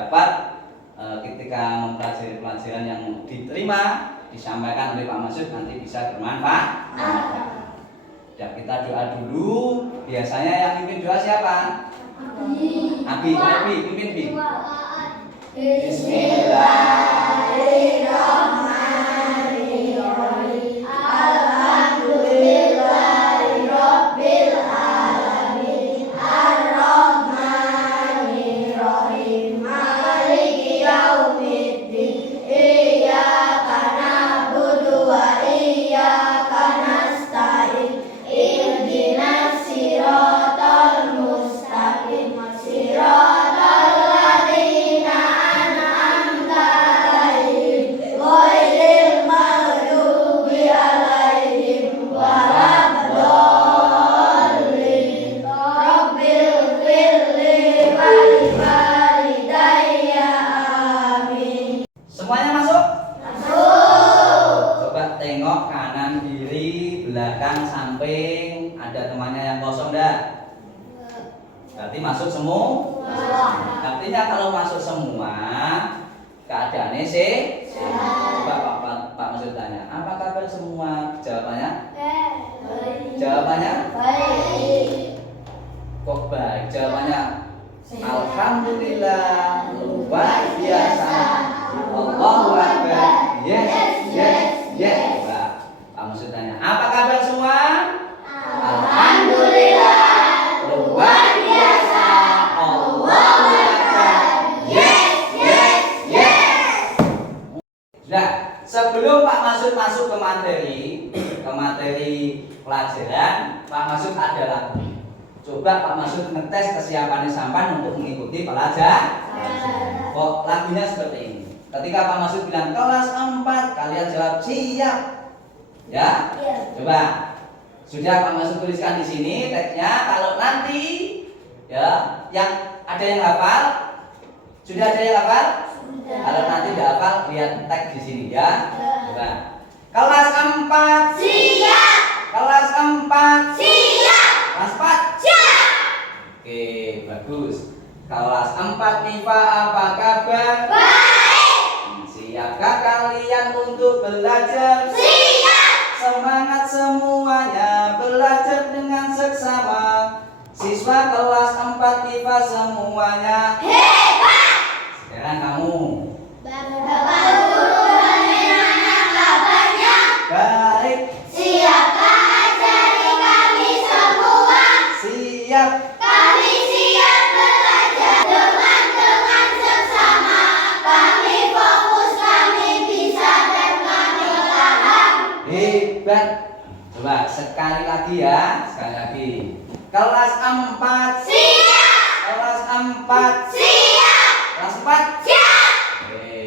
dapat ketika mempelajari pelajaran yang diterima disampaikan oleh Pak Masud nanti bisa bermanfaat. Ya, kita doa dulu. Biasanya yang pimpin doa siapa? Abi, pimpin Bi. Bismillahirrahmanirrahim. Alhamdulillahirabbil alamin. Arrahmanirrahim. Maliki yaumiddin. Iyyaka na'budu wa iyyaka nasta'in. Ihdinas siratal mustaqim. Siratal ladzina an'amta 'alaihim ghairil maghdubi 'alaihim waladdallin. Rabbil firli wal walidayya amin. Semuanya masuk? Masuk. Coba tengok kanan kiri, belakang, samping. Ada temannya yang kosong enggak? Berarti masuk semua? Artinya kalau masuk semua, keadaannya coba Pak Masud tanya, apa kabar semua? Jawabannya? Baik. Jawabannya? Baik. Kok baik? Jawabannya? Alhamdulillah, luar biasa. Allahu Akbar. Yes. Pak Masud tanya, apa kabar semua? Alhamdulillah, luar biasa. Allahu Akbar. Yes. Sudah, sebelum Pak Masud masuk ke materi pelajaran, Pak Masud ada lagu. Coba Pak Masud ngetes kesiapan sampan untuk mengikuti pelajaran. Kok lagunya seperti ini. Ketika Pak Masud bilang kelas 4, kalian jawab siap. Ya? Coba. Sudah Pak Masud tuliskan di sini teksnya. Kalau nanti ya, yang ada yang hafal? Sudah ada yang hafal? Sudah. Kalau nanti tidak hafal, lihat teks di sini ya. Coba. Kelas 4 siap. Kelas 4 siap. Kelas 4 siap. Oke, bagus. Kelas 4 Nifa, apa kabar? Baik. Siapkah kalian untuk belajar? Siap. Semangat semuanya, belajar dengan seksama. Siswa kelas 4 Nifa semuanya hebat. Sekarang kamu. Bapak Guru, bagaimana kabarnya? Baik. Siapkah ajari kami semua? Siap. Kami siap belajar dengan seksama. Kami fokus, kami bisa dan kami paham. Hebat. Coba sekali lagi ya, sekali lagi. Kelas 4 siap. Kelas 4 siap. Kelas 4 siap. Oke.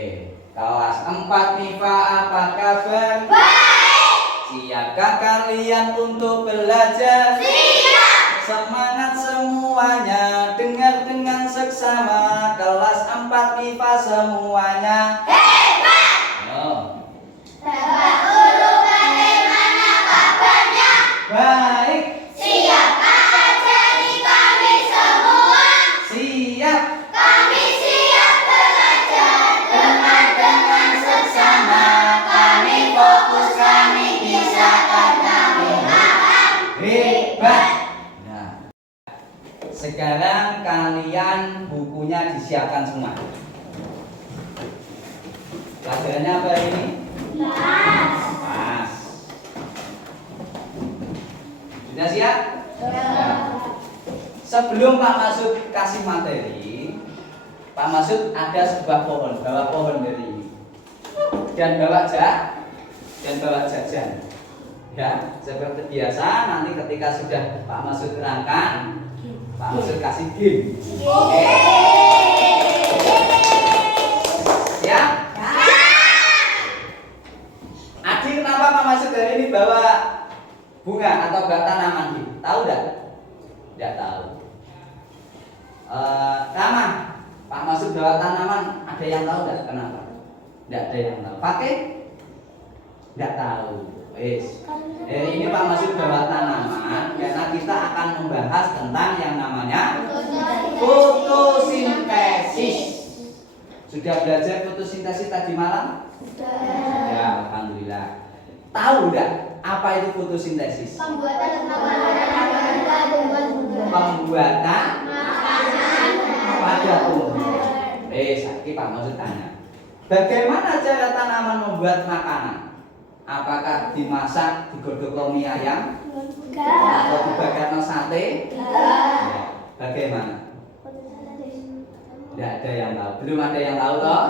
Kelas 4 Nifa, apa kabar? Baik. Siapkah kalian untuk belajar? Siap. Semangat semuanya, dengar dengan seksama. Kelas 4 Nifa semuanya hebat. Yo. Bapak Guru, bagaimana kabarnya? Baik. Siapkah ajari kami semua? Siap. Kami siap belajar dengan seksama. Kami fokus, kami bisa dan kami paham. Hebat. Nah, sekarang kalian bukunya disiapkan semua. Pelajarannya apa ini? Pas. Sudah siap? Ya. Sebelum Pak Masud kasih materi, Pak Masud ada sebuah pohon, bawa pohon dari ini, dan bawa jajan. Ya, seperti biasa. Nanti ketika sudah Pak Masud terangkan, Pak Masud kasih game. Oke. Siap? Adi, kenapa Pak Masud hari ini bawa bunga atau bawa tanaman? Tahu enggak? Enggak tahu. Nama Pak Masud bawa tanaman, ada yang tahu enggak kenapa? Enggak ada yang tahu. Pakai? Enggak tahu. Hari ini Pak Masud bawa tanaman karena kita akan membahas tentang yang namanya fotosintesis. Sudah belajar fotosintesis tadi malam? Sudah. Ya, alhamdulillah. Tahu enggak apa itu fotosintesis? Pembuatan makanan pada tumbuhan. Pembuatan Makanan pada tumbuhan. Saiki Pak maksud tanya. Bagaimana cara tanaman membuat makanan? Apakah dimasak, digodok mie ayam? Atau dibakar sate? Ya. Bagaimana? Tidak ada yang tahu. Belum ada yang tahu toh?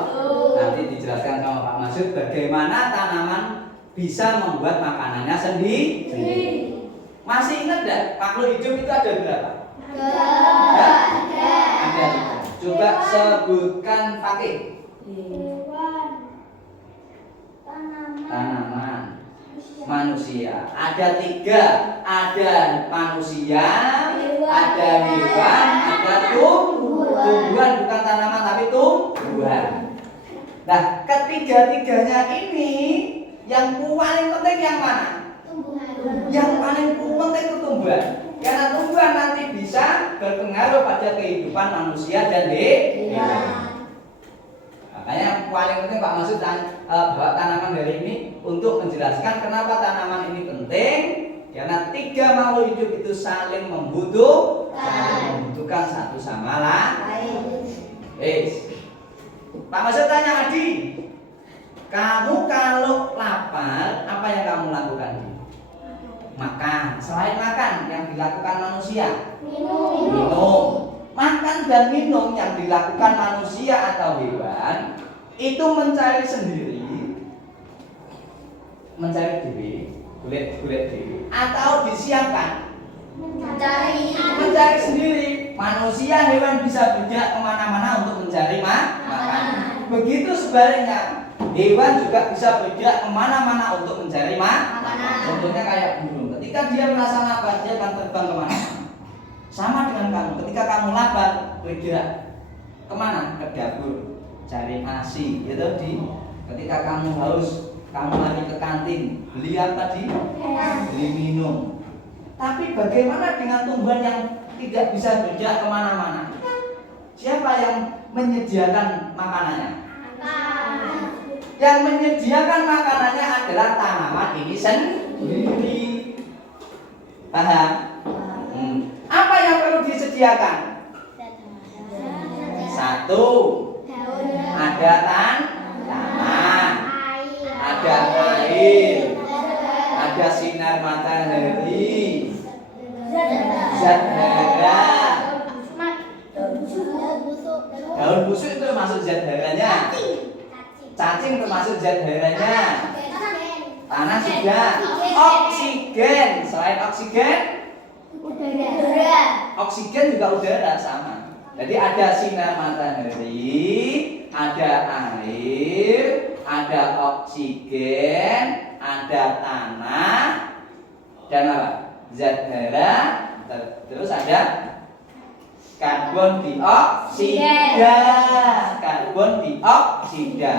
Nanti dijelaskan sama Pak Masud bagaimana tanaman bisa membuat makanannya sendiri. Masih ingat enggak? Makhluk hidup itu ada berapa? Ya? Ada. Coba sebutkan pakai. Tanaman, manusia. Ada 3. Ada manusia, ada hewan, ada tumbuhan. Bukan tanaman tapi tumbuhan. Nah, ketiga-tiganya ini yang paling penting yang mana? Yang paling penting itu tumbuhan. Karena tumbuhan nanti bisa berpengaruh pada kehidupan manusia dan hewan. Makanya paling penting Pak Masud bawa tanaman dari ini untuk menjelaskan kenapa tanaman ini penting. Karena 3 makhluk hidup itu saling membutuhkan satu sama lain. Pak Masud tanya Adi, kamu kalau lapar apa yang kamu lakukan? Makan. Selain makan yang dilakukan manusia, minum. Makan dan minum yang dilakukan manusia atau hewan itu mencari sendiri, mencari diri, gulet diri, atau disiapkan. Mencari sendiri. Manusia, hewan bisa bergerak kemana-mana untuk mencari makan. Begitu sebaliknya, hewan juga bisa bergerak kemana-mana untuk mencari makan. Contohnya kayak burung. Ketika dia merasa lapar, dia akan terbang kemana-mana. Sama dengan kamu, ketika kamu lapar, bergerak kemana? Ke dapur, cari nasi, gitu di. Ketika kamu haus, kamu lari ke kantin, beli apa tadi? Beli minum. Tapi bagaimana dengan tumbuhan yang tidak bisa bergerak kemana-mana? Siapa yang menyediakan makanannya? Yang menyediakan makanannya adalah tanaman ini sendiri. Paham? Apa yang perlu disediakan? 1. Ada tanah, ada air, ada sinar matahari, zat hara. Daun busuk itu termasuk zat haranya. Cacing termasuk zat haranya. Tanah sudah. Oksigen, selain oksigen, Udara. oksigen juga udara sama. Jadi ada sinar matahari, ada air, ada oksigen, ada tanah, dan apa? Zat hara, terus ada karbon dioksida. Karbon dioksida.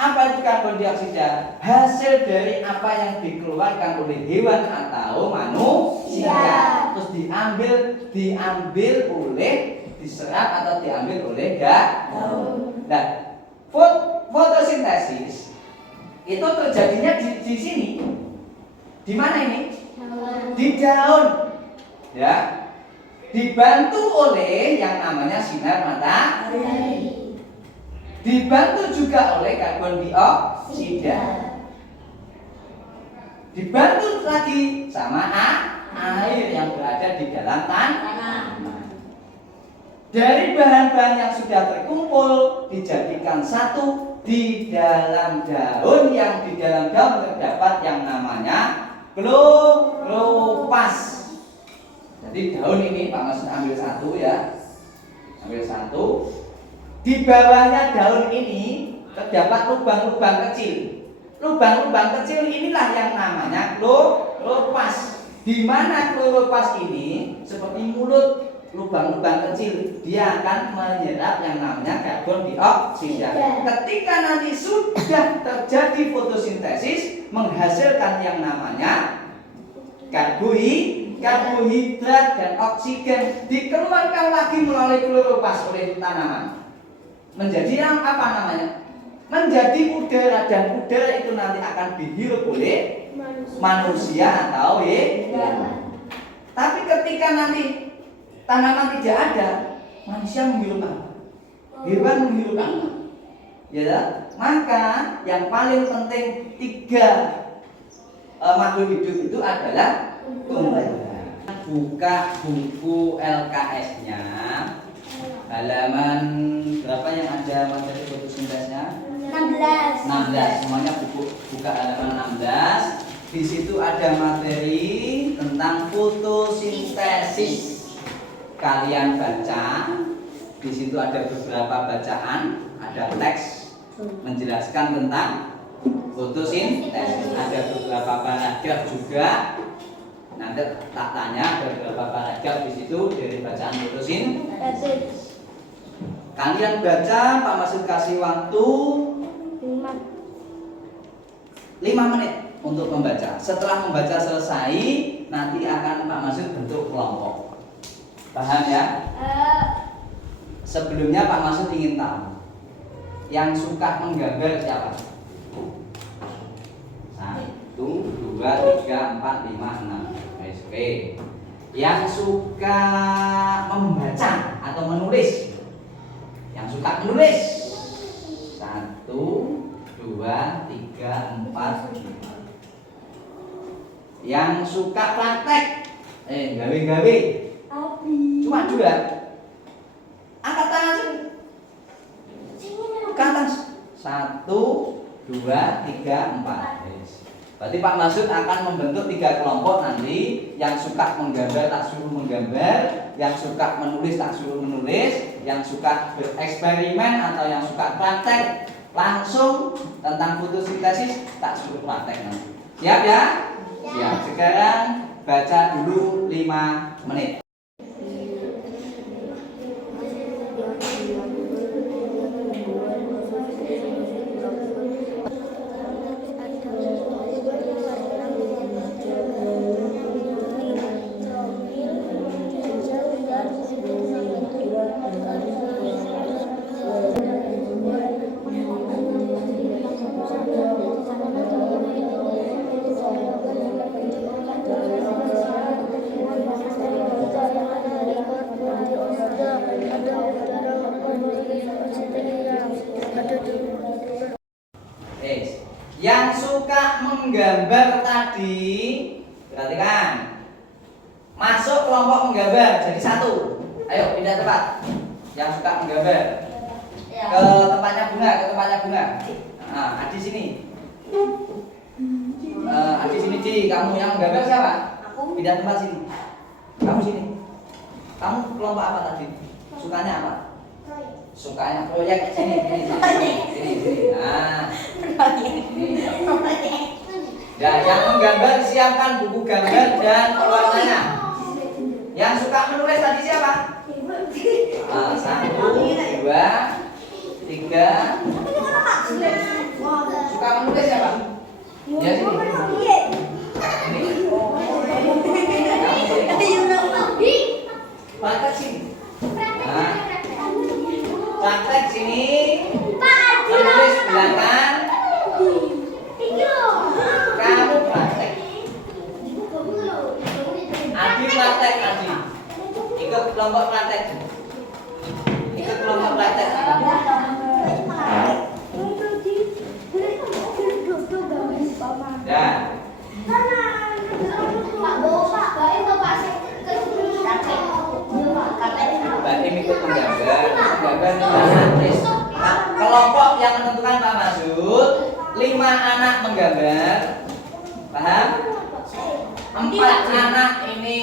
Apa itu karbon dioksida? Hasil dari apa yang dikeluarkan oleh hewan atau manusia. Terus diambil oleh, diserap atau diambil oleh daun. Nah, fotosintesis itu terjadinya di sini. Di mana ini? Di daun. Ya. Dibantu oleh yang namanya sinar matahari. Dibantu juga oleh karbon dioksida. Dibantu lagi sama air yang berada di dalam tanah. Dari bahan-bahan yang sudah terkumpul dijadikan satu di dalam daun, yang di dalam daun terdapat yang namanya kloroplas. Jadi daun ini Pak Mas ambil satu ya. Ambil satu. Di bawahnya daun ini terdapat lubang-lubang kecil. Lubang-lubang kecil inilah yang namanya kloroplas. Di mana kloroplas ini seperti mulut, lubang-lubang kecil, dia akan menyerap yang namanya karbon dioksida. Ketika nanti sudah terjadi fotosintesis, menghasilkan yang namanya karbohidrat dan oksigen, dikeluarkan lagi melalui kloroplas oleh tanaman. menjadi yang apa namanya? Menjadi udara, dan udara itu nanti akan dihirup oleh manusia atau Tapi ketika nanti tanaman tidak ada, manusia menghirup apa? Hewan menghirup apa? Ya, maka yang paling penting 3 makhluk hidup itu adalah tumbuhan. Buka buku LKS-nya, halaman berapa yang ada materi fotosintesnya? 16. Semuanya buka halaman 16. Di situ ada materi tentang fotosintesis. Kalian baca. Di situ ada beberapa bacaan, ada teks menjelaskan tentang fotosintesis. Ada beberapa paragraf juga. Nanti tak tanya ada beberapa paragraf di situ dari bacaan fotosintesis. Kalian baca, Pak Masud kasih waktu 5 menit untuk membaca. Setelah membaca selesai, nanti akan Pak Masud bentuk kelompok. Paham ya? Sebelumnya Pak Masud ingin tahu, yang suka menggambar siapa? 1, 2, 3, 4, 5, 6. Oke. Yang suka membaca atau menulis? Yang suka menulis? 1, 2, 3, 4, 5. Yang suka praktek? Gawe-gawe. Cuma 2. Angkat tangan sini. Ke atas. 1, 2, 3, 4. Berarti Pak Masud akan membentuk 3 kelompok nanti. Yang suka menggambar tak suruh menggambar, yang suka menulis tak suruh menulis, yang suka bereksperimen atau yang suka praktek langsung tentang fotosintesis tak suruh praktek nanti. Siap ya? Siap. Sekarang baca dulu 5 menit. Yang suka menggambar tadi, perhatikan, masuk kelompok menggambar jadi 1. Ayo pindah tempat. Yang suka menggambar ke tempatnya bunga, Nah, Adi sini. Adi sini Ci, kamu yang menggambar siapa? Aku. Pindah tempat sini. Kamu sini. Kamu kelompok apa tadi? Sukanya apa? Sukanya proyek. Sini. Nah, ya, yang menggambar siapkan buku gambar dan warnanya. Yang suka menulis tadi siapa? 1, 2, 3. Suka menulis siapa? Ya sini. Praktek sini. Nah, praktek sini. Menulis belakang. Kamu praktek. Adi praktek Adi. Ikut kelompok praktek. Ya. Mbak Im ikut menggambar. Kelompok yang menentukan Pak Masud 5 anak menggambar. Paham? 4 anak ini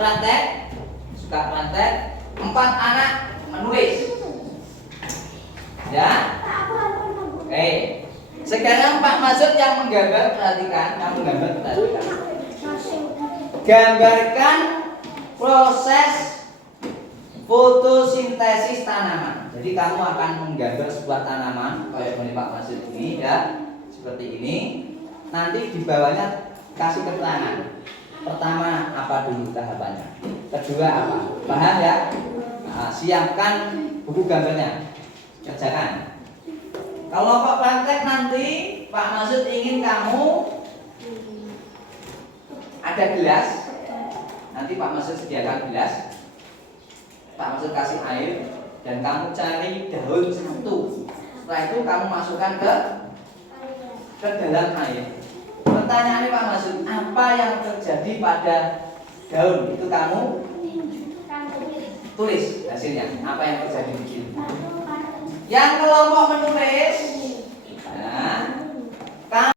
praktek, suka praktek. 4 anak menulis. Ya. Oke. Sekarang Pak Masud yang menggambar, perhatikan. Gambarkan proses fotosintesis tanaman. Jadi kamu akan menggambar sebuah tanaman kayak ini Pak Masud ini ya, seperti ini. Nanti di bawahnya kasih keterangan. Pertama apa dulu tahapannya? Kedua apa? Paham ya? Nah, siapkan buku gambarnya. Kelompok praktek nanti Pak Masud ingin kamu ada gelas. Nanti Pak Masud sediakan gelas. Pak Masud kasih air dan kamu cari daun satu. Setelah itu kamu masukkan ke dalam air. Pertanyaannya Pak Masud, apa yang terjadi pada daun? Itu kamu tulis hasilnya. Apa yang terjadi di sini? Yang kelompok menulis, nah, kamu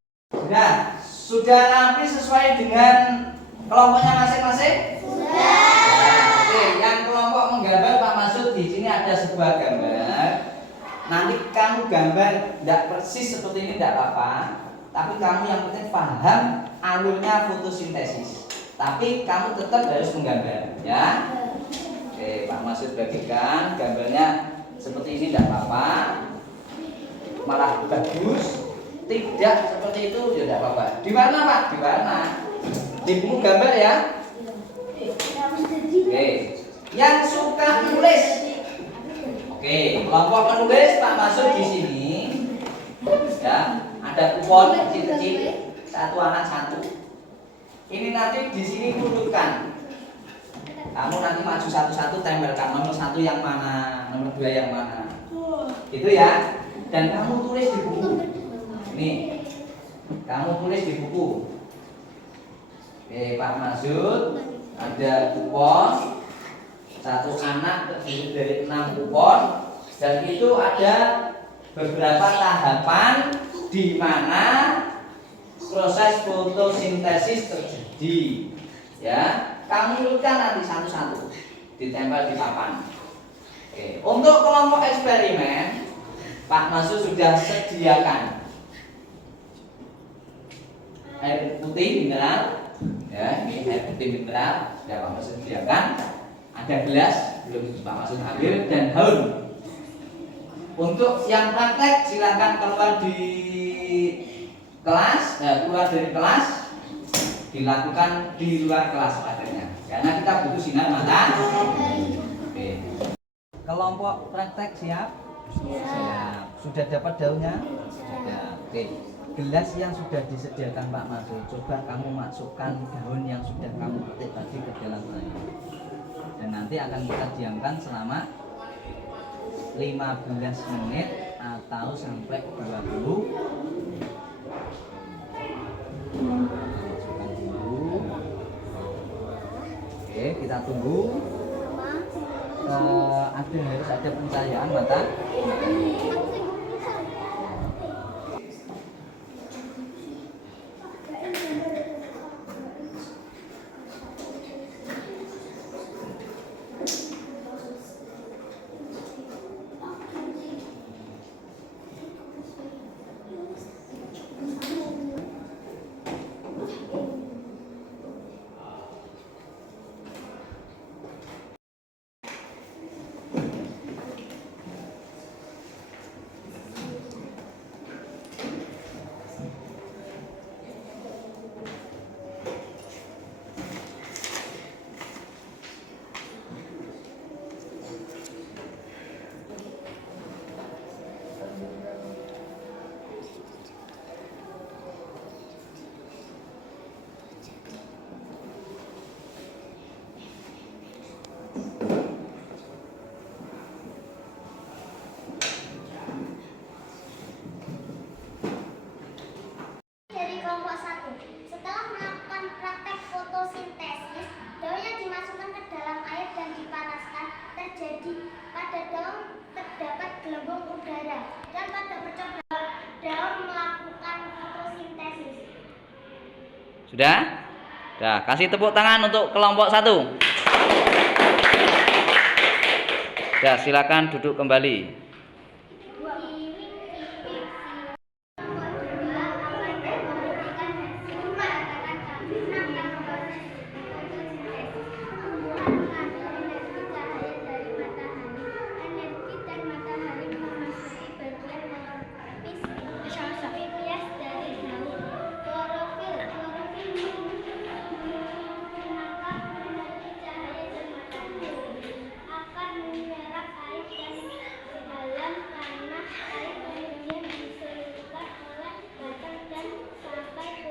sudah rapi sesuai dengan kelompoknya masing-masing? Sudah. Oke, yang kelompok menggambar Pak Masud di sini ada sebuah gambar. Nanti kamu gambar tidak persis seperti ini tidak apa-apa, tapi kamu yang penting paham alurnya fotosintesis. Tapi kamu tetap harus menggambar, ya. Oke, Pak Masud bagikan gambarnya seperti ini tidak apa-apa, malah bagus. Tidak seperti itu ya tidak apa-apa. Di warna Pak, di warna. Di buku gambar ya. Oke, yang suka menulis. Oke, kelompok menulis Pak Masud di sini. Ya, ada kupon kecil-kecil, satu anak satu. Ini nanti di sini urutkan. Kamu nanti maju satu-satu, tempelkan nomor 1 yang mana, nomor 2 yang mana. Gitu ya. Dan kamu tulis di buku. Nih, kamu tulis di buku. Oke, Pak Masud ada kupon. Satu anak terdiri dari 6 kupon. Dan itu ada beberapa tahapan di mana proses fotosintesis terjadi. Ya, kamu urutkan nanti satu-satu, ditempel di papan. Oke, untuk kelompok eksperimen, Pak Masud sudah sediakan air putih mineral, ya, ini air putih mineral, ya Pak Masud sediakan. Ada gelas, belum Pak Masud ambil, dan daun. Untuk yang praktek silakan keluar di kelas, keluar dari kelas, dilakukan di luar kelas prakteknya, karena kita butuh sinar matahari. Oke. Kelompok praktek siap? Siap. Sudah dapat daunnya? Sudah. Oke. Gelas yang sudah disediakan Pak Masud, coba kamu masukkan daun yang sudah kamu petik tadi ke dalam air. Dan nanti akan kita diamkan selama 15 menit atau sampai 20. Masukkan dulu. Oke, kita tunggu. Harus ada pencahayaan mata. Sudah? Sudah, kasih tepuk tangan untuk kelompok 1. Sudah, silakan duduk kembali.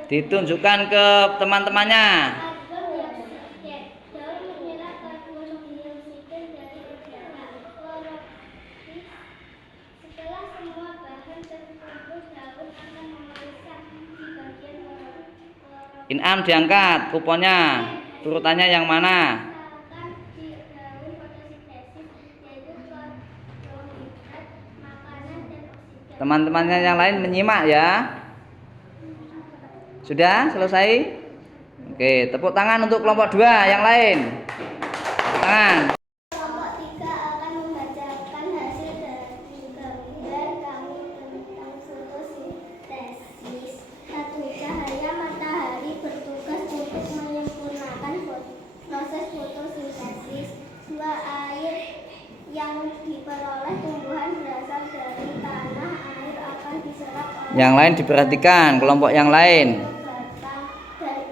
Ditunjukkan ke teman-temannya. Setelah semua bahan terkumpul, daun akan memeriksa di bagian klorofill. Inam diangkat kuponnya. Urutannya yang mana? Misalkan di daun fotosintesis, yaitu karbohidrat, makanan, dan oksigen. Teman-temannya yang lain menyimak ya. Sudah selesai? Oke, tepuk tangan untuk kelompok 2 yang lain. Tepuk tangan. Kelompok 3 akan membacakan hasil dari gambar kami tentang fotosintesis. 1. Cahaya matahari bertugas untuk menyempurnakan proses fotosintesis. 2. Air yang diperoleh tumbuhan berasal dari tanah. Air akan diserap oleh Yang lain diperhatikan, kelompok yang lain. batang dan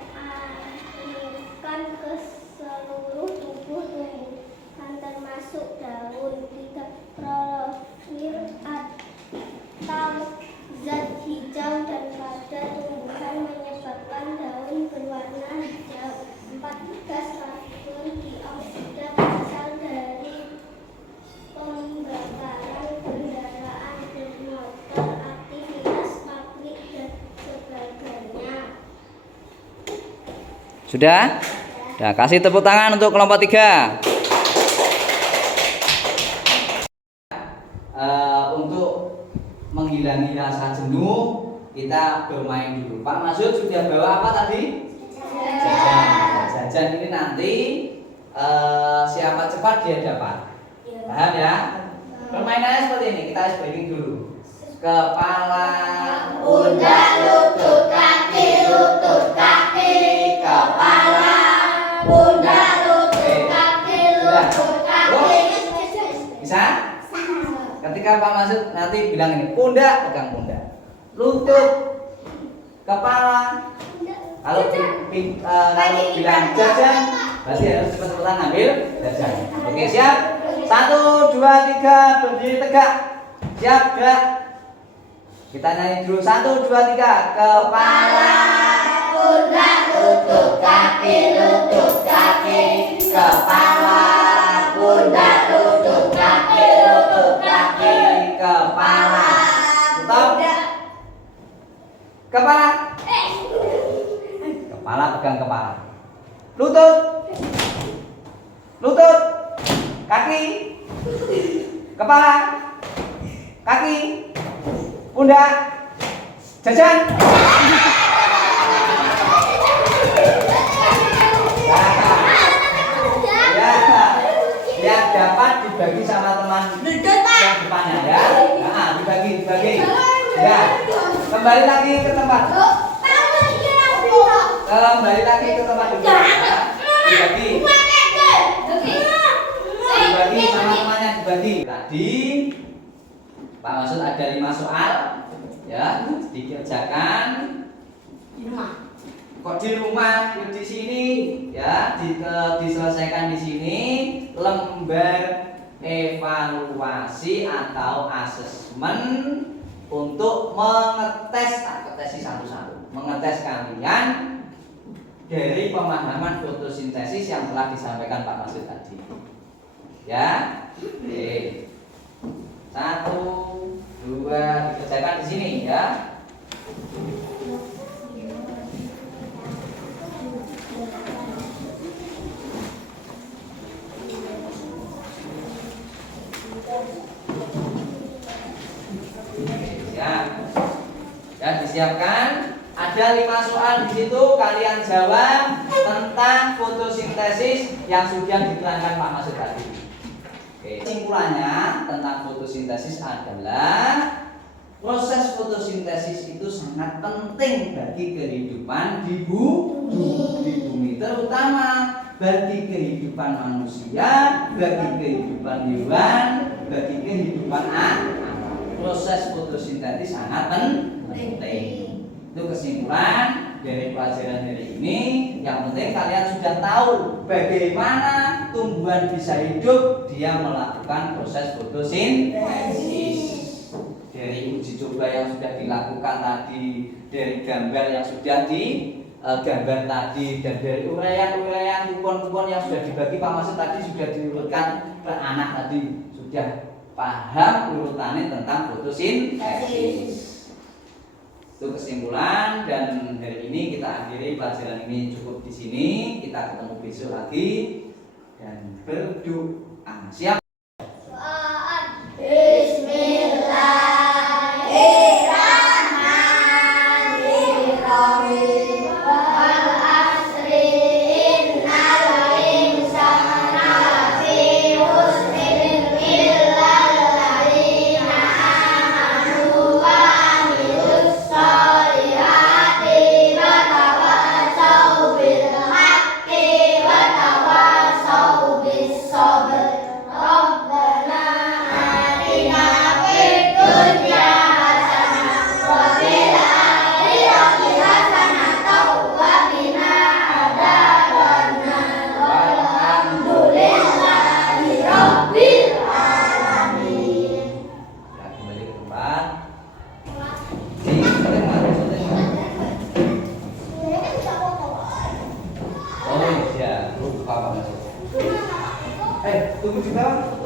alirkan ke seluruh tubuh tumbuhan termasuk daun. 3. Klorofil atau zat hijau dan pada tumbuhan menyebabkan daun berwarna hijau. 4. Gas karbon dioksida berasal dari pembakaran kendaraan bermotor, aktivitas pabrik, dan sebagainya. Sudah? Nah, kasih tepuk tangan untuk kelompok 3. Untuk menghilangi rasa jenuh, kita bermain dulu. Pak Masud sudah bawa apa tadi? Jajan. Jajan ini nanti siapa cepat dia dapat. Paham ya? Permainannya seperti ini. Kita ice breaking dulu. Kepala, pundak, lutut, kaki, kepala, pundak, lutut, kaki. Bisa? Ketika Pak Masud nanti bilang ini, pundak, pegang pundak. Lutut, kepala. Kalau bilang jajan, berarti harus cepat-cepatan ambil jajan. Oke, siap? 1, 2, 3, berdiri tegak. Siap, gerak. Kita nyanyi dulu. 1, 2, 3. Kepala, pundak, lutut, kaki, kepala, pundak, lutut, kaki, kepala. Stop. Kepala. Kepala, pegang kepala. Lutut, kaki, kepala, kaki, pundak, jajan. Ya, dapat dibagi sama teman yang depannya ya. Nah, dibagi. Ya, kembali lagi ke tempat. Kembali lagi ke tempat duduk. Ya. Dibagi sama temannya dibagi. Tadi Pak Masud ada 5 soal, ya, dikerjakan. Kok di rumah, di sini, ya, diselesaikan di sini. Lembar evaluasi atau asesmen untuk mengetes satu-satu, mengetes kalian dari pemahaman fotosintesis yang telah disampaikan Pak Masud tadi. Ya, oke. 1, 2, dikerjakan di sini ya. Ya, disiapkan. Ada 5 soal di situ, kalian jawab tentang fotosintesis yang sudah diterangkan Pak Masud tadi. Oke. Kesimpulannya tentang fotosintesis adalah proses fotosintesis itu sangat penting bagi kehidupan di bumi, terutama bagi kehidupan manusia, bagi kehidupan hewan, bagi kehidupan alam. Proses fotosintesis sangat penting. Itu kesimpulan dari pelajaran hari ini. Yang penting kalian sudah tahu bagaimana tumbuhan bisa hidup dia melakukan proses fotosintesis. Dari uji coba yang sudah dilakukan tadi, dari gambar yang sudah digambar tadi, dan dari uraian-uraian kupon-kupon yang sudah dibagi Pak Masud tadi sudah diurutkan ke anak tadi, sudah paham urutannya tentang fotosintesis. Itu kesimpulan, dan hari ini kita akhiri pelajaran ini cukup di sini. Kita ketemu besok lagi dan berdoa. Siap? Tunggu di bawah.